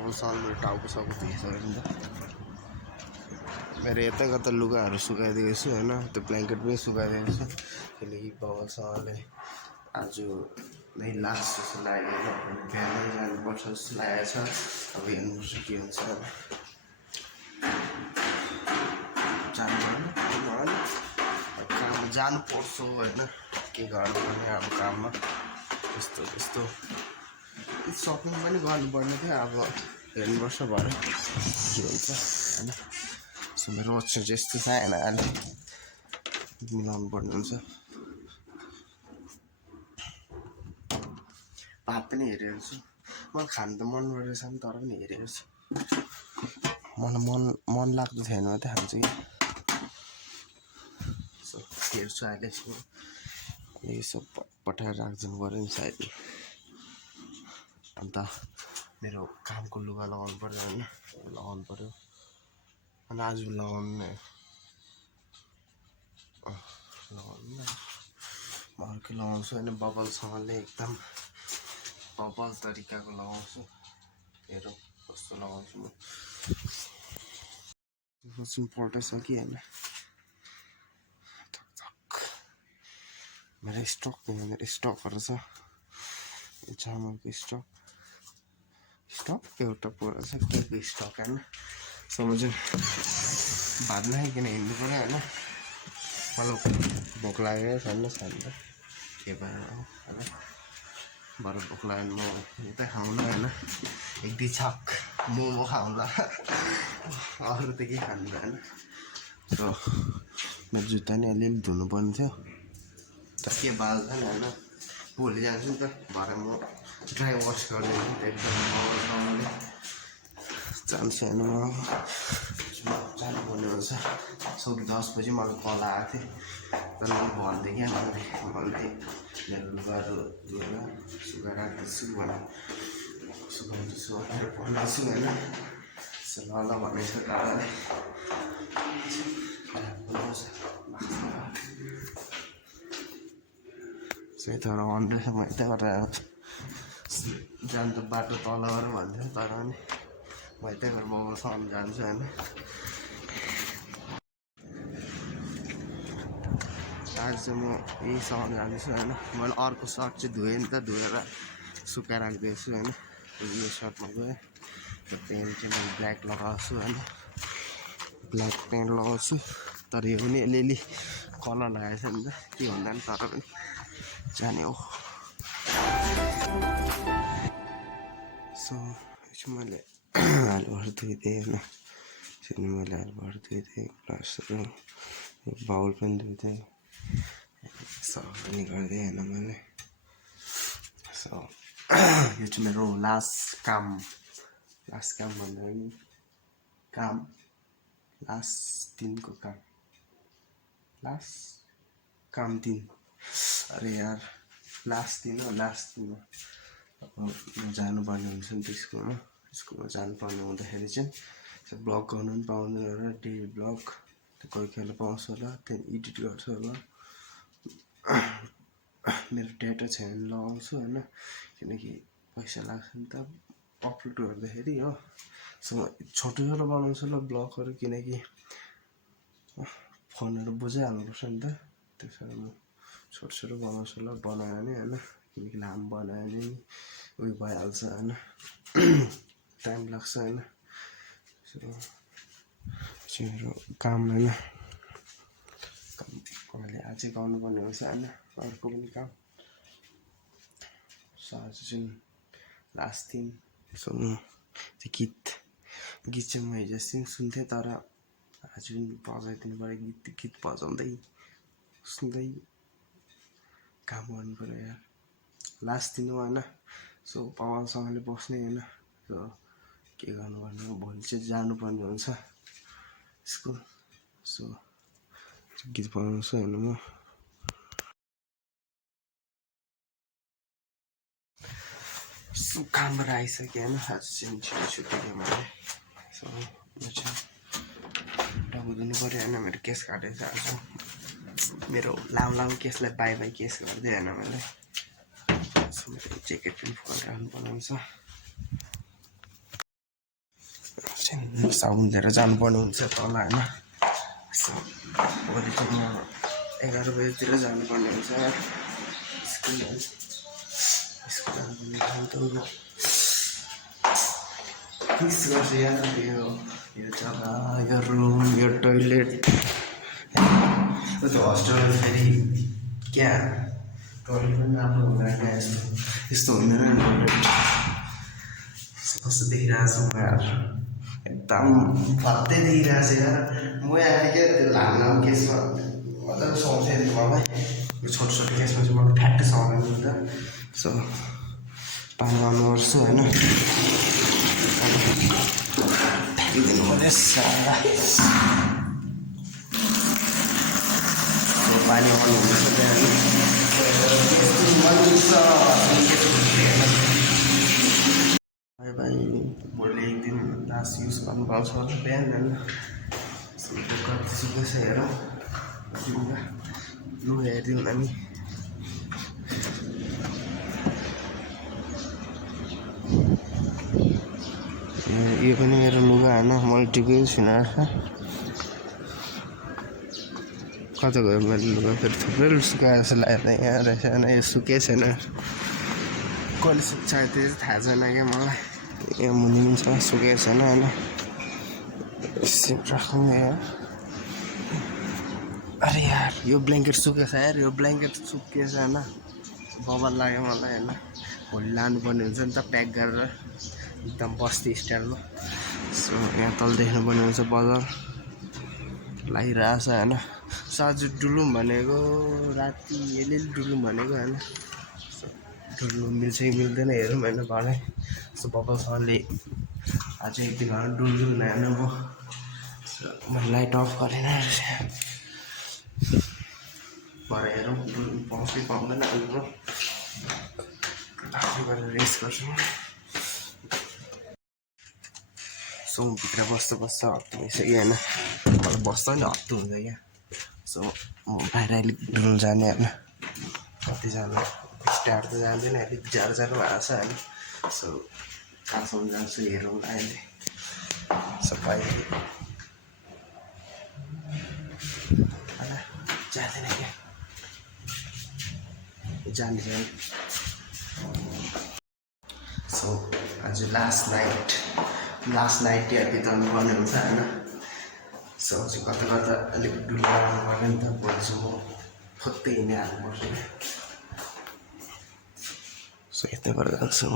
बबलसँग मेरो टाउको सबको धोइसकेको नि त मेरो यता कता लुगाहरू सुकाइदिएको छु होइन त्यो ब्ल्याङ्केट पनि सुकाइदिएको छु किनकि बबलसँगले आज नै लास्ट जस्तो लागेको बिहानै जानुपर्छ जस्तो लागेको छ अब हेर्नुपर्छ के हुन्छ काम जानुपर्छ होइन के गर्नुपर्ने अब काममा यस्तो यस्तो सपिङ पनि गर्नुपर्ने थियो अब हेर्नुपर्छ भरे के हुन्छ होइन सो मेरो ओछ्यान चाहिँ यस्तो छ होइन अहिले मिलाउनु पर्ने हुन्छ भात पनि हेरेको छु मलाई खानु त मन परेको नि तर पनि हेरेको छु मलाई मन लाग्दो थिएन मात्रै खान्छु कि सो हेर्छु अहिले यसो पठाएर राखिदिनु पऱ्यो नि सायद अन्त मेरो कामको लुगा लगाउनु पऱ्यो होइन लगाउनु पऱ्यो अनि आज लगाउनु म अर्कै लगाउँछु होइन बबलसँगले एकदम बबल तरिकाको लगाउँछु हेरौँ कस्तो लगाउँछु म एकछिन पल्टाइछ कि होइन मेरो स्टकहरू छ चामलको स्टक एउटा पुरा छ केको स्टक होइन समझ भात नखाइकन हिँड्नु पऱ्यो होइन मलाई भोक लागेको छैन खानु के भएर होइन भरे भोक लाग्यो भने म उतै खाउँला होइन एक दुई छक मोमो खाउँला अरू त के खानु होइन सो मेरो जुत्ता नि अलिअलि धुनुपर्ने थियो तर के बाल्छ नि होइन भोलि जान्छु नि त भरे म ड्राई वास गरिदिन्छु एकदम मजाले जान्छु होइन म जानुपर्ने हुन्छ सबै 10 बजी मलाई कल आएको थियो तर म भन्दै क्या भन्दै मेरो लुगाहरू धुएर सुकाएर राख्दैछु भने सुकाउँदैछु भन्दैछु होइन ल भनेको छ दादाले त्यही तर भन्दैछ म यताबाट जानु त बाटो तलबाट भन्थ्यो तर पनि म यतैबाट बबलसँग जान्छु होइन आज चाहिँ म यहीसँग जान्छु होइन मैले अर्को सर्ट चाहिँ धोएँ नि त धोएर सुकाएर राखिदिएको छु होइन यो सर्टमा गएँ त्यो पेन्ट चाहिँ मैले ब्ल्याक लगाएको छु होइन ब्ल्याक पेन्ट लगाउँछु तर यो पनि अलिअलि कलर लगाएको छ नि त के भन्दा पनि तर पनि जाने हो सो एकछिन मैले हालुवाहरू धोइदिएँ होइन मैले हालुवाहरू धोइदिएँ ग्लासहरू बाउल पनि धोइदिएँ सर्भ पनि गरिदिएँ होइन मैले सो यो चाहिँ मेरो लास्ट काम भन्दा पनि काम लास्ट दिनको काम दिन अरे यार लास्ट दिन हो अब जानुपर्ने हुन्छ नि त स्कुलमा जानुपर्ने हुँदाखेरि चाहिँ ब्लग गर्नु पनि पाउँदैन र डेली ब्लग कोही कोहीले पाउँछ होला त्यहाँदेखि एडिट गर्छु होला मेरो डेटा छैन भने लगाउँछु होइन किनकि पैसा लाग्छ नि त अपलोड गर्दाखेरि हो सो छोटो बनाउँछु ल ब्लगहरू किनकि फोनहरू बुझाइहाल्नुपर्छ नि त त्यसो भएर म छोटो बनाउँछु ल बनायो भने होइन किनकि लामो बनायो भने उयो भइहाल्छ होइन टाइम लाग्छ होइन सो मेरो काम होइन मैले अझै गर्नुपर्ने हुन्छ होइन अर्को पनि काम सो आज चाहिँ लास्ट दिन सो म त्यो गीत चाहिँ म हिजो सुन्थेँ तर आज पनि बजाइदिनु पऱ्यो गीत बजाउँदै सुन्दै काम गर्नु पऱ्यो यार लास्ट दिन हो होइन सो पवनसँगले बस्ने होइन सो के गर्नुपर्ने हो भोलि चाहिँ जानुपर्ने हुन्छ स्कुल सो गीत बनाउँछु होइन म सो कामबाट आइसकेँ होइन आज चाहिँ छुट्टी थियो मैले सो म चाहिँ टाउको धुनु पऱ्यो होइन मेरो केस काटेको छ आज मेरो लामो केसलाई बाई केस गरिदिएँ होइन मैले सो मेरो ज्याकेट पनि फुकाएर राख्नुपर्ने हुन्छ चाहिँ साबुन लिएर जानुपर्ने हुन्छ तल होइन। भोलि चाहिँ म 11 बजीतिर जानुपर्ने हुन्छ स्कुल मिस गर्छु यार यो जग्गा यो रुम यो टोइलेट त्यो हस्टेल फेरि क्या टोइलेट पनि राम्रो हुँदैन यस्तो हुँदैन नि टोइलेट कस्तो देखिरहेको छु म यार एकदम फत्तै देखिरहेको छु यार म आएर क्या त्यो लामो केसमा मजाले सुहाउँथेँ नि मलाई यो छोटो छोटो केसमा चाहिँ मलाई ठ्याक्कै सुहाउँदैन नि त सो पानी आउनु गर्छु होइन फ्याँकिदिनु पर्यो सारा पानी आउनु हुँदैछ त्यहाँ भाइ भोलि एक दिन लास्ट युज गर्नु पाउँछ होला बिहान होइन कति सुकेछ हेर लु हेरिदिउँ हामी यो पनि मेरो लुगा होइन मैले टिपेकै छुइनँ कता गयो मेरो लुगा फेरि थुप्रै सुकाएर जस्तो लाग्यो यहाँ रहेछ होइन यो सुकै छैन कसले सुक्छ त्यो चाहिँ थाहा छैन क्या मलाई यो मुनि पनि छ सुकेको छैन होइन राखौँ यहाँ अरे यार यो ब्ल्याङ्केट सुकेको छ यार यो ब्ल्याङ्केट सुकेको छ होइन बवाल लाग्यो मलाई होइन भोलि लानुपर्ने हुन्छ नि त प्याक गरेर एकदम बस्ती स्टाइलमा सो यहाँ तल देख्नुपर्ने हुन्छ बजार लागिरहेछ होइन साँझ डुलौँ भनेको राति अलिअलि डुलौँ भनेको होइन डुल्नु मिल्छ कि मिल्दैन हेरौँ होइन भरे सो बबलसँगले आज एक दिन डुल्नु होइन म लाइट अफ गरेन भरे हेरौँ डुल्नु पाउँछ कि पाउँदैन अहिले म आफै गरेर रेस्ट गर्छु सो भित्र बस्दा हत्तु भइसक्यो होइन मलाई बस्दा नि हत्तु हुन्छ क्या सो म बाहिर अलिक डुल्नु जाने होइन कतिजना स्टार्ट त जान्दैन अलिक जाडो जाडो भएको छ होइन सो कहाँसम्म जान्छु हेरौँ अहिले सबै जाँदैन क्या जाने सो आज लास्ट नाइट या बिताउनु पर्ने हुन्छ होइन सो चाहिँ कता कता अलिक डुलाउनु पर्यो नि त भोलि चाहिँ म फुत्तै हिँडिहाल्नुपर्छ क्या सो यतै गरेर जान्छु म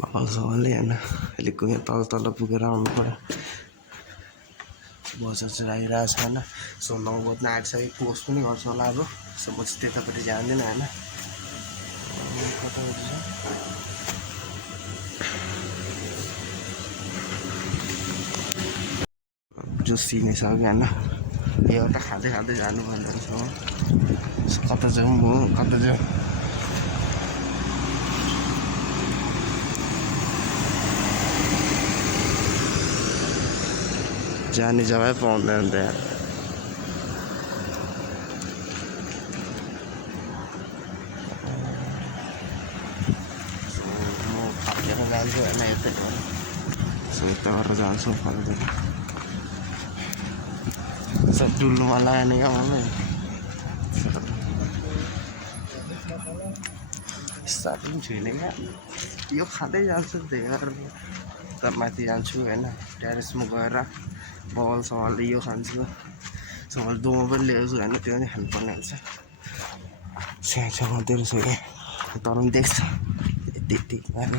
बाबासँगले होइन अलिक यहाँ तल पुगेर आउनु पऱ्यो बजार चाहिँ आइरहेको छ होइन सो 9 बज्न आँटिसक्यो पोस्ट पनि गर्छु होला अब सो म चाहिँ त्यतापट्टि जान्दिनँ होइन कतापट्टि छ जो सिनेछ कि होइन एउटा खाँदै खाँदै जानु भन्दो रहेछ हो कता जाउँ म कता जाउँ जाने जग्गै पाउँदैन त यार म फर्केर जान्छु होइन यतै सो यता गरेर जान्छु फर्केर सब डुल्नुमा लगाएन क्या मलाई साह्रै पनि छुइनँ क्या यो खाँदै जान्छु त्यही भएर त माथि जान्छु होइन टेरेसमा गएर बबलसँगले यो खान्छु सँगले दोमा पनि ल्याउँछु होइन त्यो पनि खानुपर्ने हुन्छ स्याहार मात्रै रहेछ क्या तर पनि देख्छ त्यति होइन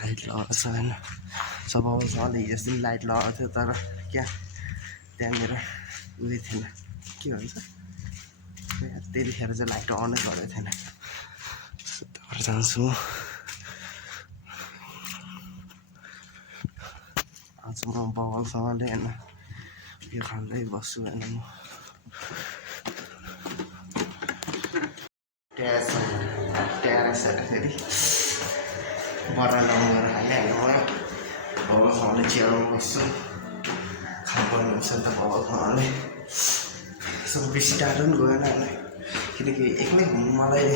लाइट लगाएको छ होइन बबलसँगले हिजो पनि लाइट लगाएको थियो तर क्या त्यहाँनिर उयो थिएन के भन्छ त्यतिखेर चाहिँ लाइट अनै गरेको थिएन त्यहाँबाट जान्छु आज म बबलसँगले होइन यो खाँदै बस्छु होइन म ट्यारेस हेर्दाखेरि बरान्डामा गएर खाने होइन मलाई बबलसँगले चियारमा बस्छु खानुपर्ने हुन्छ नि त बबलसँगले सो बेसी टाढो पनि गएन होइन किनकि एक्लै घुम्नु मलाई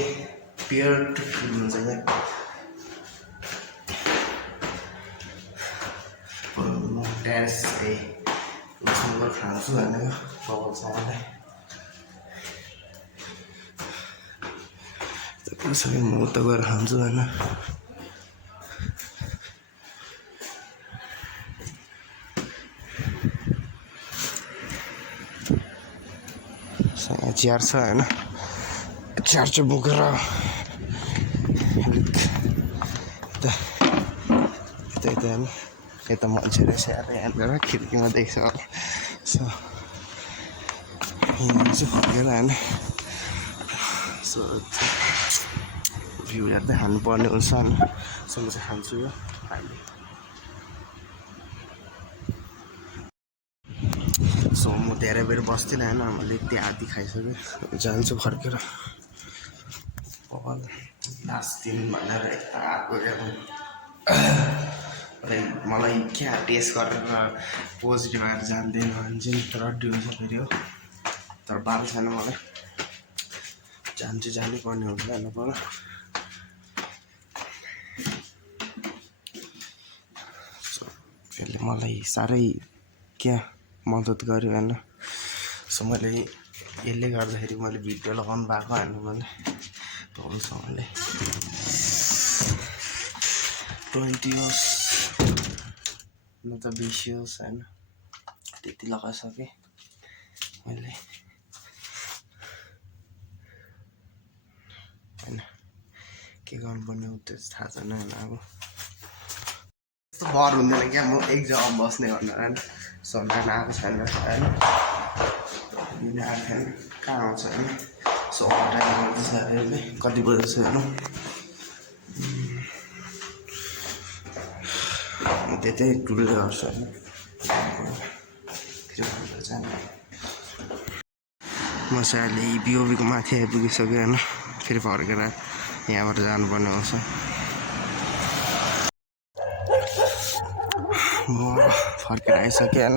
पियर टु फिल हुन्छ क्या ड्यास उसँग खान्छु भनेको बबलसँगलाई सबै म त गएर खान्छु होइन चियर छ होइन चियर चाहिँ बोकेर यता होइन यता मान्छे रहेछ यहाँनिर खिड्कीमा देख्छ सो यहाँ चाहिँ फर्केर होइन सो भ्यू हेर्दै खानुपर्ने हुन्छ होइन सो म चाहिँ खान्छु यो अहिले सो म धेरै बेर बस्दिनँ होइन मैले यति आधी खाइसकेँ जान्छु फर्केर लास्ट दिन भनेर यता आएको मलाई क्या टेस्ट गरेर पोजिटिभ आएर जान्दैन भने चाहिँ रड्डी हुन्छ फेरि हो तर बाल छैन मलाई जानै पर्ने हुन्छ होइन पर त्यसले मलाई साह्रै क्या मद्दत गर्यो होइन सो मैले यसले गर्दाखेरि मैले भिडियो लगाउनु भएको होइन मैले टोलसँगले 20 इयर्स न त 20 इयर्स होइन त्यति लगाइसकेँ मैले होइन के गर्नुपर्ने हो त्यो थाहा छैन होइन अब त्यस्तो बर हुँदैन क्या म एक जग्गा बस्ने भनेर होइन सो नाना आएको छैन होइन आएको छैन कहाँ आउँछ होइन सो हटाएर गर्दैछ अरे कति बजेको छ हेर्नु त्यतै टुल्दै गर्छु होइन म चाहिँ अहिले बिओबीको माथि आइपुगिसक्यो होइन फेरि फर्केर यहाँबाट जानुपर्ने आउँछ म फर्केर आइसकेँ होइन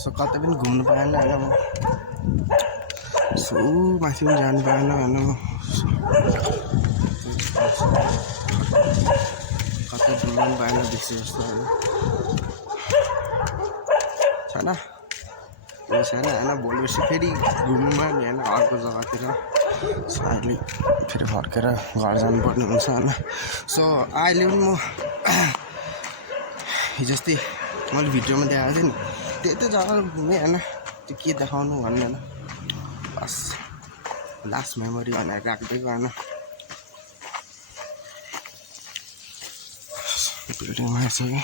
सो कतै पनि घुम्नु पाएन होइन म सो माथि पनि जानु पाएन होइन म कतै घुम्नु पनि पाएन बेसी जस्तो होइन छैन छैन होइन भोलि पर्सि फेरि घुम्नु पनि होइन अर्को जग्गातिर सो अहिले फेरि फर्केर घर जानुपर्ने हुन्छ होइन सो अहिले पनि म हिजो अस्ति मैले भिडियोमा देखाएको थिएँ नि त्यति जग्गा घुमेँ होइन त्यो के देखाउनु भन्ने होइन बस लास्ट मेमोरी भनेर राखिदिएको होइन बिल्डिङमा आइसक्यो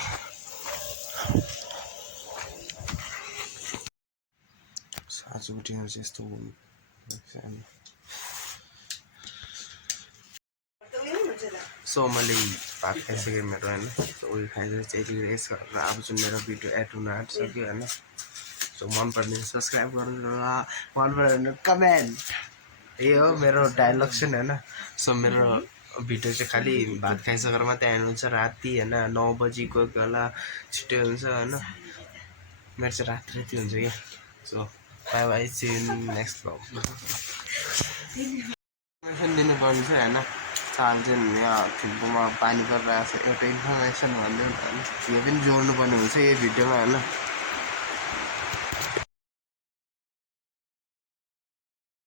आजको दिन चाहिँ यस्तो सो मैले भात खाइसकेँ मेरो होइन उयो खाइसकेँ चाहिँ रेस्ट गरेर अब चाहिँ मेरो भिडियो एड हुन आँटिसक्यो होइन सो मन पर्ने सब्सक्राइब गर्नु मन पर्ने कमेन्ट यही हो मेरो डायलग चाहिँ होइन सो मेरो भिडियो चाहिँ खालि भात खाइसकेर मात्रै हेर्नुहुन्छ राति होइन 9 बजी कोही बेला छिट्टै हुन्छ होइन मेरो चाहिँ राति हुन्छ क्या so bye bye see in next blog information दिनुपर्ने चाहिँ होइन चाल चाहिँ यहाँ थिम्पूमा पानी परिरहेको छ एउटा इन्फर्मेसन भन्दै होइन यो पनि जोड्नुपर्ने हुन्छ यही भिडियोमा होइन